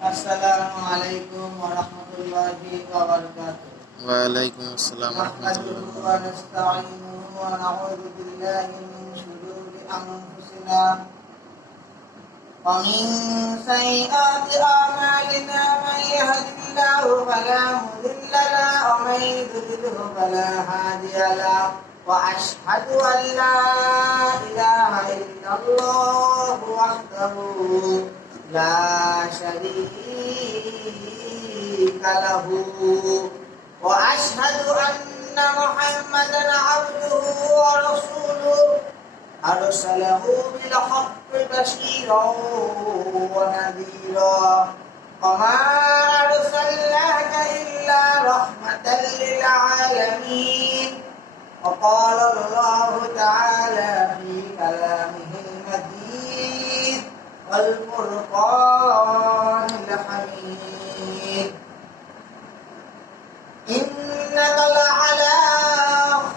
السلام عليكم ورحمة الله وبركاته. وعليكم السلام ورحمة نحمده الله. ونستعينه ونعوذ بالله من شرور أنفسنا ومن سيئات أعمالنا. من يهد الله فلا مضل له ومن يضلله فلا هادي له. وأشهد أن لا إله إلا الله وحده لا شريك له. وأشهد أن محمدا عبده ورسوله أرسله بالحق بشيرا ونذيرا. وما أرسلناك إلا رحمة للعالمين. وقال الله تعالى في كلامه المجيد والفرقان الحميد: إنك لعلى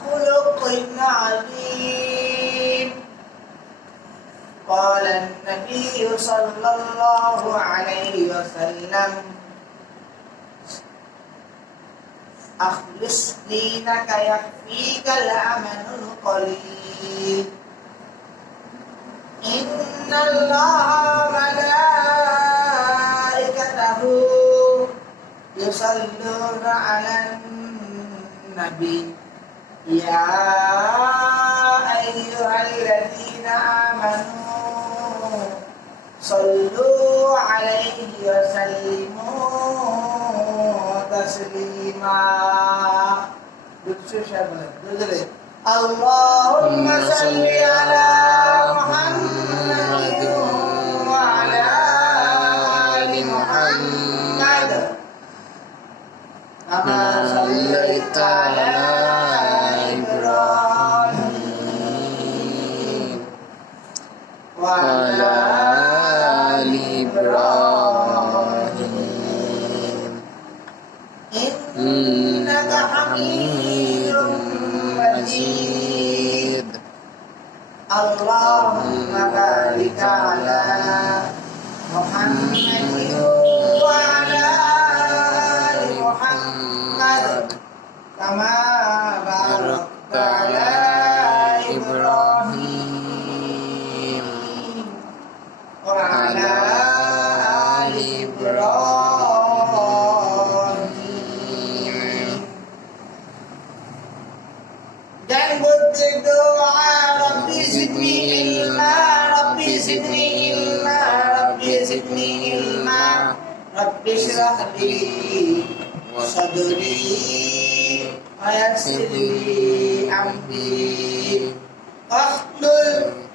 خلق عظيم. قال النبي صلى الله عليه وسلم: أخلص دينك يكفيك العمل القليل. إن الله وملائكته يصلون على النبي يا أيها الذين آمنوا صلوا عليه وسلموا تسليما. اللهم صل على محمد وعلى آل محمد كما صليت على إبراهيم وعلى آل إبراهيم إنك حميد مجيد. اللهم بارك على محمد وعلى آل محمد كما باركت على إبراهيم وعلى آل إبراهيم. Dan berdoa, Rabbi zidni ilma, Rabbi zidni ilma, Rabbi zidni ilma, Rabbi shrah li sadri wa yassir li amri wahlul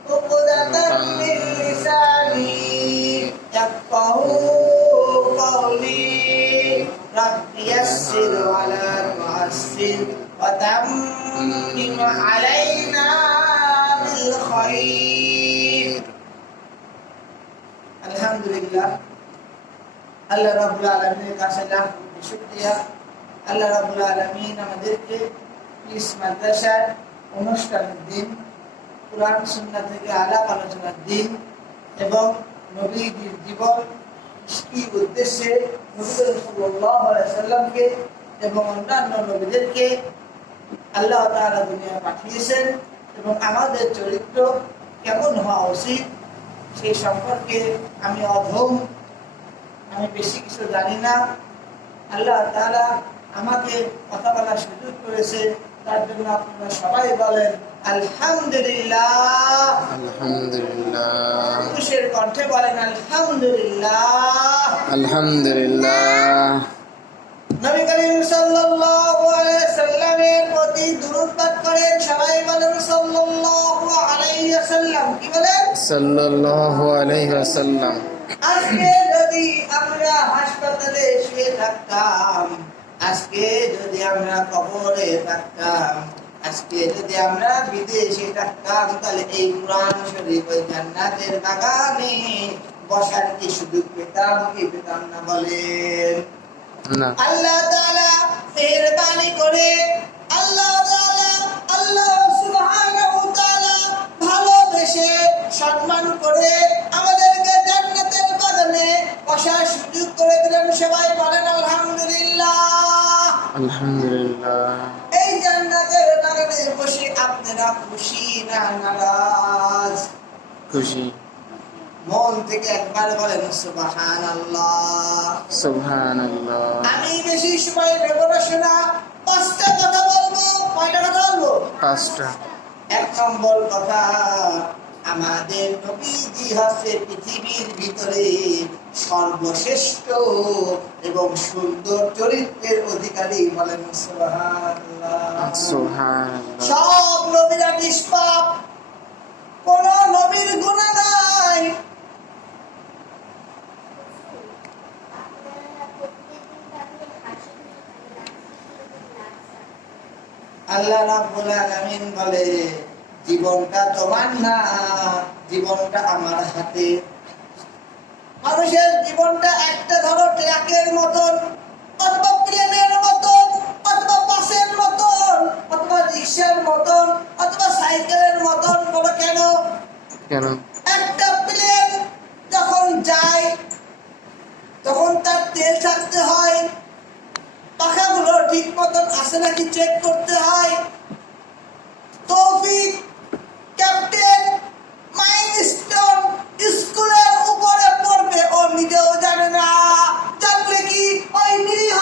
'uqdatam min lisani yafqahu qawli. Rabbi yassir wa la tu'assir wa tammim alaina bil khair. Alhamdulillah, আল্লাহ রাব্বুল আলামিনের কাছে লাখ কোটি শুকরিয়া। আল্লাহ রাব্বুল আলামিন আমাদেরকে piece মাদ্রাসার অনুষ্ঠানের দিন, কুরআন সুন্নাহ থেকে আলাপ আলোচনার দিন এবং নবীর জীবন কি উদ্দেশ্যে নবী সাল্লাল্লাহু আলাইহি সাল্লামকে এবং অন্যান্য নবীদেরকে আল্লাহ তাআলা দুনিয়ায় পাঠিয়েছেন এবং আমাদের চরিত্র কেমন হওয়া উচিত সেই সম্পর্কে আমি অধম, আমি বেশি কিছু জানি না। আল্লাহ তাআলা আমাকে কথা বলার সুযোগ করেছে, তার জন্য আপনারা সবাই বলেন আলহামদুলিল্লাহ। আলহামদুলিল্লাহ। খুশির কণ্ঠে বলেন আলহামদুলিল্লাহ। আলহামদুলিল্লাহ। নবী করিম সাল্লাল্লাহু আলাইহি সাল্লামের প্রতি দুরূদ পাঠ করেন, সবাই বলেন সাল্লাল্লাহু আলাইহি ওয়াসাল্লাম। কি বলেন? সাল্লাল্লাহু আলাইহি ওয়াসাল্লাম। আজকে যদি আমরা হাসপাতালে শুয়ে থাকতাম, আজকে যদি আমরা কবরে থাকতাম, আজকে যদি আমরা বিদেশে থাকতাম, তাহলে এই কুরআন শরীফ ওই জান্নাতের বাগানে বসার কি সুযোগ পেতাম কি পেতাম না বলেন? না। আল্লাহ তাআলা মেহেরবানি করে আল্লাহ সুবহানাহু ওয়া তাআলা ভালোবেসে সম্মান করে আমাদেরকে জান্নাতের বাগানে বসার সুযোগ সবাই বলেন আলহামদুলিল্লাহ। আলহামদুলিল্লাহ। এই জান্নাতের বাগানে বসে আপনারা খুশি না নারাজ? খুশি। মন থেকে একবার বলেন সুবহানাল্লাহ। সুবহানাল্লাহ। আমি বেশি সময় নেব না শোনা, 5টা কথা বলবো। কয়টা কথা বলবো? 5টা। 1 নম্বর কথা, আমাদের নবীজি হচ্ছে পৃথিবীর ভিতরে সর্বশ্রেষ্ঠ এবং সুন্দর চরিত্রের অধিকারী। বলেন সুবহানাল্লাহ। সুবহানাল্লাহ। সব নবীরা নিষ্পাপ, কোন নবীর গুনাহ নাই। আল্লাহ রাব্বুল আলামিন বলে, জীবনটা তোমার না, জীবনটা আমার হাতে। মানুষের জীবনটা একটা ধরো ট্রাকের মতন, অথবা প্লেনের মতন, অথবা বাসের মতন, অথবা রিক্সার মতন, অথবা সাইকেলের মতন। বলো কেন? কেন? একটা প্লেন যখন যায় তখন তার তেল ছাড়তে হয়, পাখাগুলো ঠিক মতন আছে নাকি চেক করতে হয়। তৌফিক ক্যাপ্টেন মাইলস্টোন স্কুলের উপরে পড়বে, ও নিজেও জানে না। জানলে কি ওই নিরীহ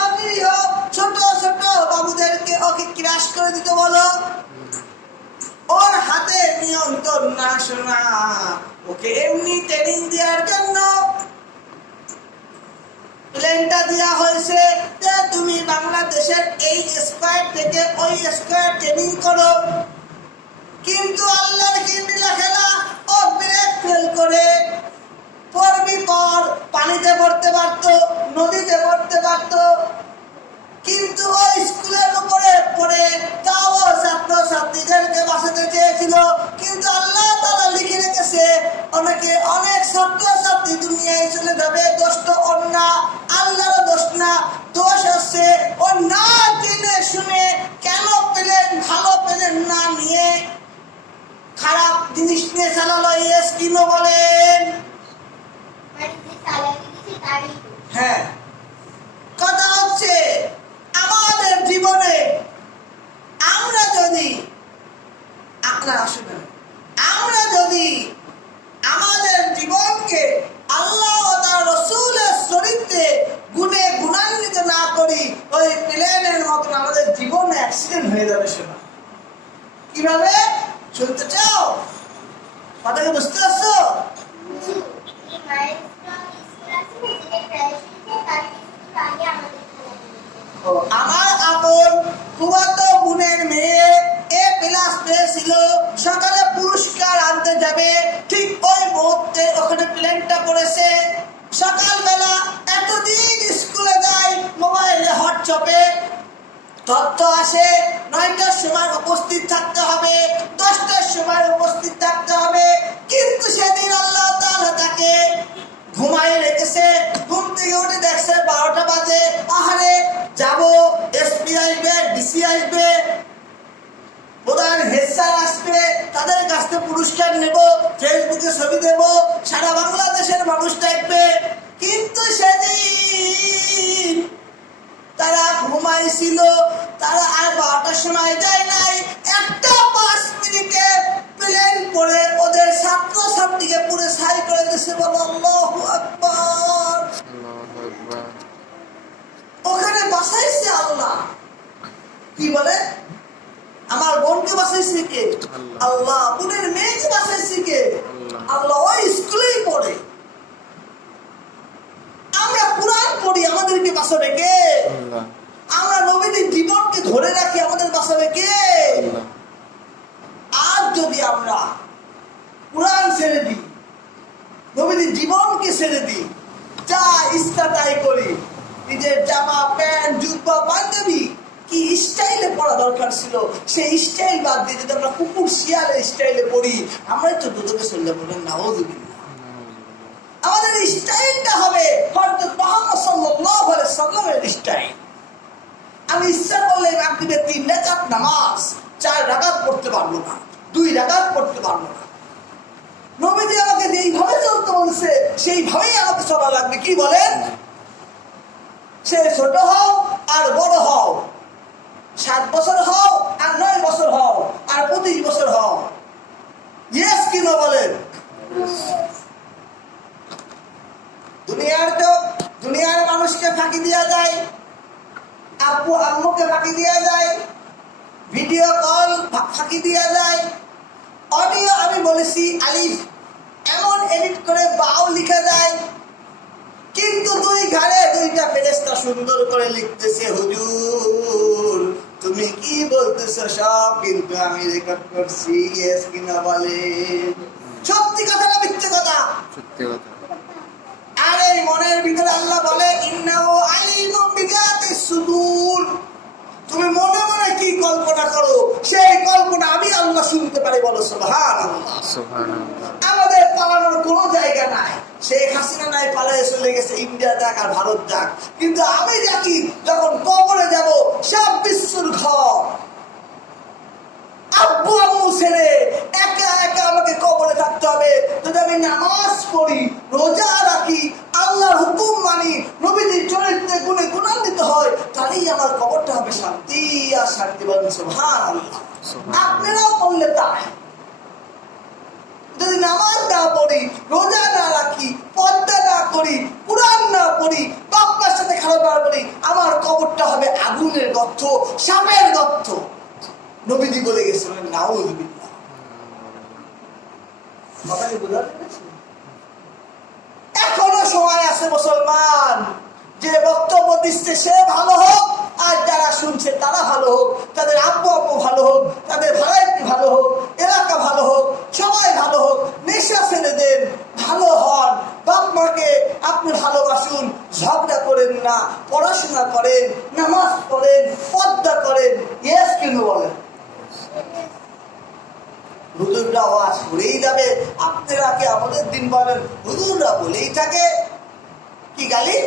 ছোট ছোট বাবুদেরকে ওকে ক্রাশ করে দিতে বলো? ওর হাতে নিয়ন্ত্রণ না শোনা, ওকে এমনি ট্রেনিং দেওয়ার জন্য প্লেনটা দেওয়া হয়েছে যে তুমি বাংলাদেশের এই স্কয়ার থেকে ওই স্কয়ার ট্রেনিং করো। কিন্তু আল্লাহর কি খেলা, ও ব্রেক ফেল করে পড়বি পর, পানিতে পড়তে পারতো, নদীতে পড়তে পারতো, কিন্তু ওই স্কুলের উপরে পড়ে তাও ছাত্র ছাত্রীদেরকে বাঁচাতে চেয়েছিল। কিন্তু আল্লাহ তাআলা লিখে রেখেছে অনেক ছাত্র ছাত্রী দুনিয়ায় চলে যাবে। দোষ তো ওর না, আল্লাহরও দোষ না, দোষ হচ্ছে ও না জেনে শুনে কেন প্লেন, ভালো প্লেন না নিয়ে খারাপ জিনিস নিয়ে চালালো। ইয়েস কি নো বলেন? হ্যাঁ, কথা হচ্ছে আমাদের জীবনে আমরা যদি আমাদের জীবনকে আল্লাহ ও তার রাসূলের চরিত্রে গুণে গুণান্বিত না করি, ওই প্লেনের মতন আমাদের জীবন অ্যাক্সিডেন্ট হয়ে যাবে। শোনা কিভাবে শুনতে চাও? কথাকে বুঝতে পারছো? আমার আপন ফুফাতো বোনের মেয়ে A+ পেয়েছিল, সকালে পুরস্কার আনতে যাবে, ঠিক ওই মুহূর্তে ওখানে প্লেনটা পড়েছে। সকালবেলা এতদিন স্কুলে যায়, মোবাইলে হোয়াটসঅ্যাপে তথ্য আসে, 9টার সময় উপস্থিত থাকতে হবে, 10টার সময় উপস্থিত থাকতে হবে। কিন্তু সেদিন আল্লাহ তাআলা তাকে ঘুমায় রেখেছে। ঘুম থেকে উঠে দেখছে 12টা বাজে। আহারে, যাবো, এসপি আসবে, ডিসি আসবে, প্রধান হেড স্যার আসবে, তাদের কাছ থেকে পুরস্কার নেব, ফেসবুকে ছবি দেব, সারা বাংলাদেশের মানুষ দেখবে। কিন্তু সেদিন তারা ঘুমাইছিল, তারা আর 12টার সময় যায় নাই। 1:05 মিনিটে প্লেন পড়ে ওদের ছাত্র ছাত্রীকে পুরো ছাই করে দিয়েছে। বলো আল্লাহু আকবার। ওখানে বাঁচাইছে আল্লাহ। কি বলে? আমার বোনকে বাঁচাইছে কে? আল্লাহ। বোনের মেয়েকে বাঁচাইছে কে? আল্লাহ। ওই স্কুলেই পড়ে। আমরা কোরআন পড়ি, আমাদেরকে বাঁচাবে কে? আমরা নবীর জীবনকে ধরে রাখি, আমাদের বাঁচাবে কে? আর যদি আমরা কোরআন ছেড়ে দিই, নবীর জীবনকে ছেড়ে দিই, যা ইচ্ছা তাই করি, নিজের জামা প্যান্ট জুব্বা পাঞ্জাবি কি স্টাইলে পড়া দরকার ছিল সেই স্টাইল বাদ দিয়ে যদি আমরা কুকুর শিয়ালের স্টাইলে পড়ি, আমরাই তো দুদকে চললে বলেন নাউযুবিল্লাহ। আমাদের স্টাইলটা হবে হযরত মুহাম্মদ সাল্লাল্লাহু আলাইহি সাল্লামের স্টাইল। আমি ইচ্ছা করলে রাত্রিতে 3 রাকাত নামাজ 4 রাকাত পড়তে পারবো না, 2 রাকাত পড়তে পারবো না। নবীজি আমাকে যেইভাবে চলতে বলছে সেইভাবেই আমাকে চলা লাগবে। কি বলেন? সে ছোট হও আর বড় হও, 7 বছর হও আর 9 বছর হও আর 25 বছর হও, ইয়েস কি না বলেন? দুনিয়ার মানুষকে ফাঁকি দেওয়া যায়, আব্বু আম্মুকে ফাঁকি দেওয়া যায়, ভিডিও কল ফাঁকি দেওয়া যায়, অডিও আমি বলেছি আলিফ এমন এডিট করে বাও লিখা যায়, কিন্তু 2 ঘাড়ে 2টা ফেরেশতা সুন্দর করে লিখতেছে হুজুর তুমি কি বলতেছো সব কিন্তু আমি রেকর্ড করছি, ইয়েস কিনা বলে? সত্যি কথা না মিথ্যে কথা? সত্যি কথা। আর এই মনের ভিতরে আল্লাহ বলে ইন্নাহু আলিমুম বিযাতিস সুদূর, তুমি মনে মনে কি কল্পনা করো সেই কল্পনা আমি আল্লাহ শুনতে পারি, বলো সুবহানাল্লাহ। সুবহানাল্লাহ। আমাদের পালানোর কোনো জায়গা নাই, শেখ হাসিনা নাই পালায়ে চলে গেছে ইন্ডিয়া যাক আর ভারত যাক, কিন্তু আমি জাকি যখন কবরে যাব সব বিশ্বর ঘর, আব্বু আম্মু ছেড়ে একা একা আমাকে কবরে থাকতে হবে। যদি আমি নামাজ পড়ি, রোজা রাখি, আল্লাহর হুকুম মানি, নবীজির চরিত্রে গুণে গুণান্বিত হয়, তাহলেই আমার কবরটা হবে শান্তি আর শান্তি, বলেন সুবহানাল্লাহ। আপনারাও বললে তাই, যদি নামাজ না পড়ি, রোজা না রাখি, পর্দা না করি, কুরআন না পড়ি, বাপ্পার সাথে খারাপ ব্যবহার করি, আমার কবরটা হবে আগুনের গর্ত, সাপের গর্ত। নবীজি বলে গেছিলেন নাউযুবিল্লাহ। কথাটি বুঝা যাচ্ছে? এখনো সময় আছে মুসলমান, যে বক্তব্য দিচ্ছে সে ভালো হোক আর যারা শুনছে তারা ভালো হোক, তাদের আব্বু আম্মু ভালো হোক, তাদের ভাইটি ভালো হোক, এলাকা ভালো হোক, সবাই ভালো হোক, নেশা ছেড়ে দেন, ভালো হন, বাপ মাকে আপনি ভালোবাসুন, ঝগড়া করেন না, পড়াশোনা করেন, নামাজ পড়েন, পর্দা করেন, ইয়েস কিন্তু বলেন। হুজুররা ওয়াজ করেই যাবে, আপনারা কি আমাদের দিন বলেন হুজুররা বলেই থাকে, কি গালি?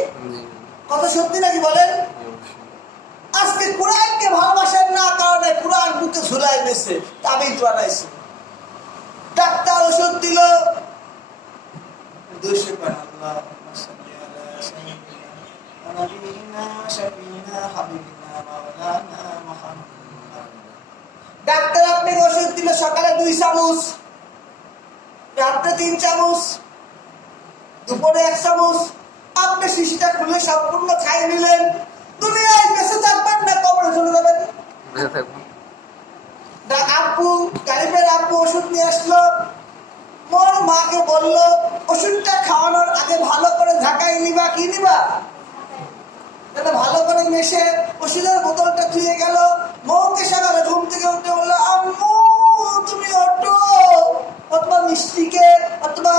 কত সত্যি নাকি বলেন? আজকে কোরআনকে ভালোবাসেন না কারণে কোরআন বুকে ঝুলাই দিয়েছে, তাবিজ বানাইছে, ডাক্তার ওষুধ দিল, ডাক্তার আপনাকে ওষুধ দিল সকালে 2 চামচ, রাত্রে 3 চামচ, দুপুরে 1 চামচ, আপনি শিশিটা খুলে সম্পূর্ণ খাই নিলেন, দুনিয়ায় বেঁচে থাকবেন না কবরে চলে যাবেন? আব্বু গালিবের আব্বু ওষুধ নিয়ে আসলো, মোর মাকে বললো ওষুধটা খাওয়ানোর আগে ভালো করে ঢাকাই নিবা, কি নিবা? এটা ভালো করে মেশে ওষুধের বোতলটা ধুয়ে গেল, মৌকে সকালে ঘুম থেকে উঠে বললো আম্মু তুমি ওঠো, অথবা মিষ্টিকে অথবা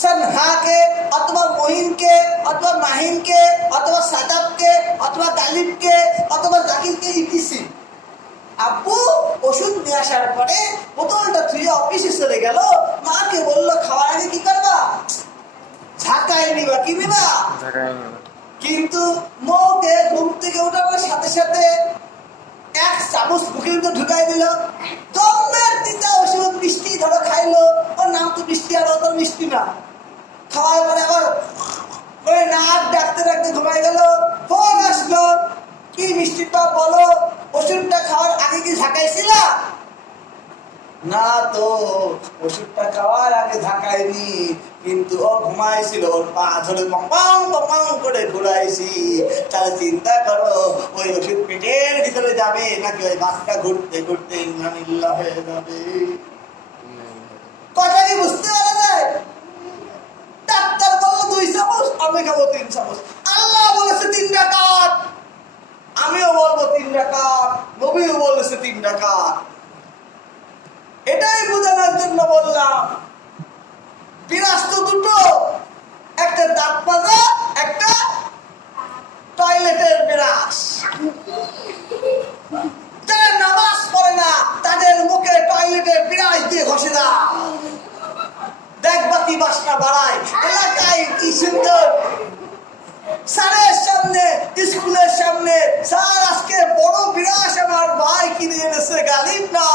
সানহাকে অথবা মহিনকে অথবা মাহিনকে অথবা সাদাবকে অথবা গালিবকে অথবা জাকিরকে ইতিসি। আব্বু ওষুধ নিয়ে আসার পরে বোতলটা ধুয়ে অফিসে চলে গেল, মাকে বললো খাওয়ার আগে কি করবা? ঝাঁকায় নিবা, কি নিবা? কিন্তু মৌকে ঘুম থেকে উঠানোর সাথে সাথে 1 চামচ মুখের ভিতরে ঢুকাই দিল, দমের তিতা ওষুধ মিষ্টি ধরো খাইলো, ওর নাম তো মিষ্টি আর অত মিষ্টি না, খাওয়ার পরে আবার ওই নাক ডাকতে ডাকতে ঘুমাই গেল, ফোন আসলো, কি মিষ্টিটা বলো, ওষুধটা খাওয়ার আগে কি ঝাঁকাইছিলা? না তো, ওষুধটা খাওয়ার আগে ঝাঁকাইনি, কিন্তু ও ঘুমাইছিল, ওর পা ধরে পং পং করে ঘুরাইছি। তাহলে চিন্তা করো ওই ওষুধ পেটের ভিতরে যাবে নাকি ওই বাচ্চা ঘুরতে ঘুরতে ইন্নালিল্লাহ হয়ে যাবে? কথা কি বুঝতে পারা যায়? ডাক্তার বললো 2 চামচ, আমি খাবো 3 চামচ, আল্লাহ বলেছে 3 রাকাত, আমিও বলবো 3 রাকাত, নবীও বলেছে 3 রাকাত। এটাই বোঝানোর জন্য বললাম বিরাজ তো দুটো, একটা দাঁত মাজা, একটা টয়লেটের বিরাজ। যারা নামাজ পড়ে না তাদের মুখে টয়লেটের বিরাজ দিয়ে ঘষে দাও, দেখবা কি বাসনা বাড়ায়, এলাকায় কি সুন্দর। স্যারের সামনে, স্কুলের সামনে, স্যার আজকে বড় বিরাজ আমার ভাই কিনে এনেছে, গালিব না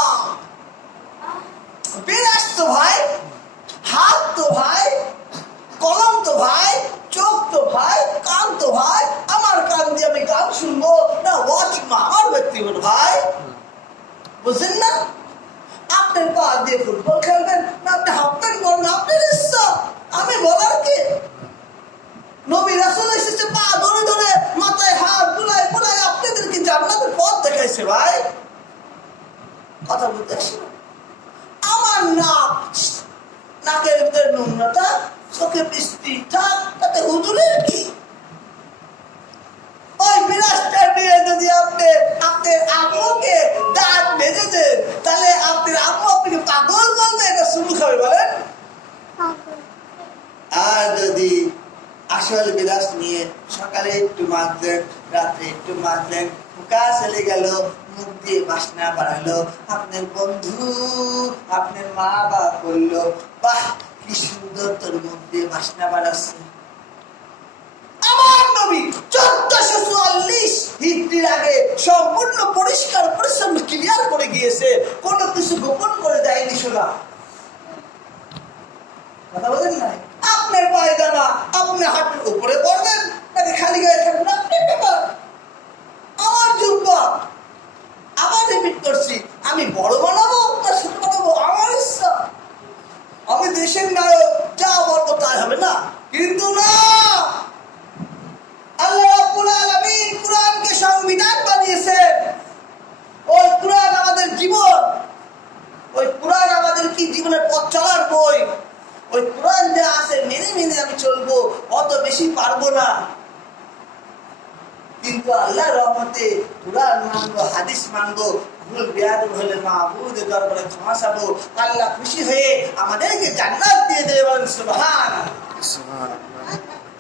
বিরাজ তো ভাই, হাত তো ভাই, কলম তো ভাই, চোখ তো ভাই, কান তো ভাই, আমার কান জান্নাতের পথ দেখাইছে ভাই। কথা বলতে আসি না। আমার নাকের ভিতরে নোংরা থাক, চোখে বৃষ্টি থাক, তাতে হুজুরের কি? ওই বিরাজটা নিয়ে যদি আপনি আপনার আম্মুকে দাঁত ভেজে দেন, তাহলে আপনার আম্মু আপনাকে পাগল বলবে, এটা শুরু খাবে বলেন। আর যদি আসল বিরাজ নিয়ে সকালে একটু মাখলেন, রাত্রে একটু মাখলেন, ফুকা চলে গেল, মুখ দিয়ে বাসনা বাড়ালো, আপনার বন্ধু আপনার মা বাবা বললো, বাহ কি সুন্দর তোর মুখ দিয়ে বাসনা বাড়াচ্ছে। আমার নবী 1444 হিজরির আগে সম্পূর্ণ পরিষ্কার পরিচ্ছন্ন ক্লিয়ার করে গিয়েছে, কোনো কিছু গোপন করে দেয়নি। শোনা কথা বলেন নাই? আপনার পায়জামা আপনি হাতের উপরে পড়বেন নাকি খালি গায়ে থাকবেন আপনার ব্যাপার। আমার জুব্বা আবার রিপিট করছি, আমি বড় বানাবো তার ছোট বানাবো আমার ইচ্ছা। আমি দেশের নায়ক, যা বলবো তাই হবে না, কিন্তু না, আল্লাহ রাব্বুল আলামিন কুরআনকে সংবিধান বানিয়েছেন। ওই কুরআন আমাদের জীবন, ওই কুরআন আমাদের কি জীবনের পথ চলার বই। ওই কুরআন যা আছে মেনে মেনে আমি চলবো, অত বেশি পারবো না, কিন্তু আল্লাহর রহমতে কুরআন মানবো, হাদিস মানবো, ভুল বেয়াদব হলে মাহবুবের দরবারে ক্ষমা চাবো, আল্লাহ খুশি হয়ে আমাদেরকে জান্নাত দিয়ে দেবে। বলেন সুবহানাল্লাহ।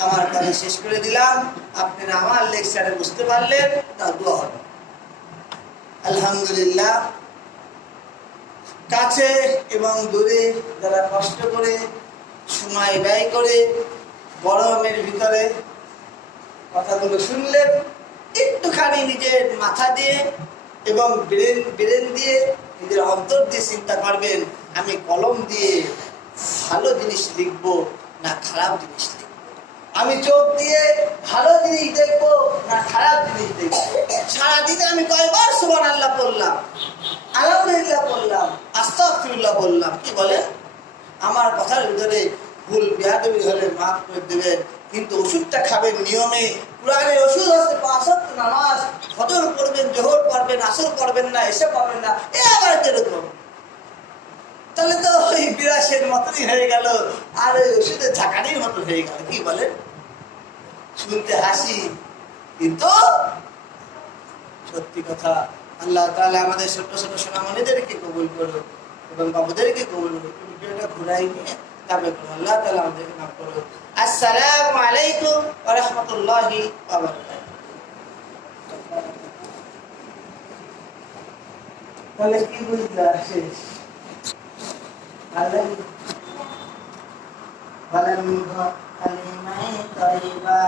আমার কথা শেষ করে দিলাম, আপনারা আমার লেকচারে বুঝতে পারলেন, তা দোয়া হবে। আলহামদুলিল্লাহ, কাছে এবং দূরে যারা কষ্ট করে সময় ব্যয় করে গরমের ভিতরে কথাগুলো শুনলেন, একটুখানি নিজের মাথা দিয়ে এবং ব্রেন দিয়ে, নিজের অন্তর দিয়ে চিন্তা করবেন, আমি কলম দিয়ে ভালো জিনিস লিখবো না খারাপ জিনিস লিখবো, আমি চোখ দিয়ে ভালো জিনিস দেখবো না খারাপ জিনিস দেখবো। সারাদিনে আমি কয়বার সুবহানাল্লাহ বললাম, আলহামদুলিল্লাহ বললাম, আস্তাগফিরুল্লাহ বললাম, কি বলেন? আমার কথার ভিতরে ভুল বেয়াদবি হলে মাফ করে দেবেন, কিন্তু ওষুধটা খাবেন নিয়মে। কুরআনের ওষুধ হচ্ছে 5 ওয়াক্ত নামাজ, ফজর পড়বেন, জোহর পড়বেন, আসর পড়বেন না, এসে পড়বেন না, এ আবার যেরকম। তাহলে তো ওই বিরাসের মতনই হয়ে গেল, আর ওই ওষুধের ঝাঁকানির মতো হয়ে গেল। কি বলেন? শুনতে হাসি, কিন্তু সত্যি কথা। আল্লাহ তাআলা আমাদের ছোট ছোট সোনামণিদেরকে কবুল করুন এবং বাবুদেরকে কবুল করুন। ভিডিওটা ঘুরাই নিয়ে তবে আল্লাহ তাআলা আমাদেরকে মাফ করুন। আসসালামু আলাইকুম ওয়া রাহমাতুল্লাহি ওয়া বারাকাতুহু। তাহলে কি বুঝলা? শেষ ভালো ভালো কালিমায়ে তয়্যিবা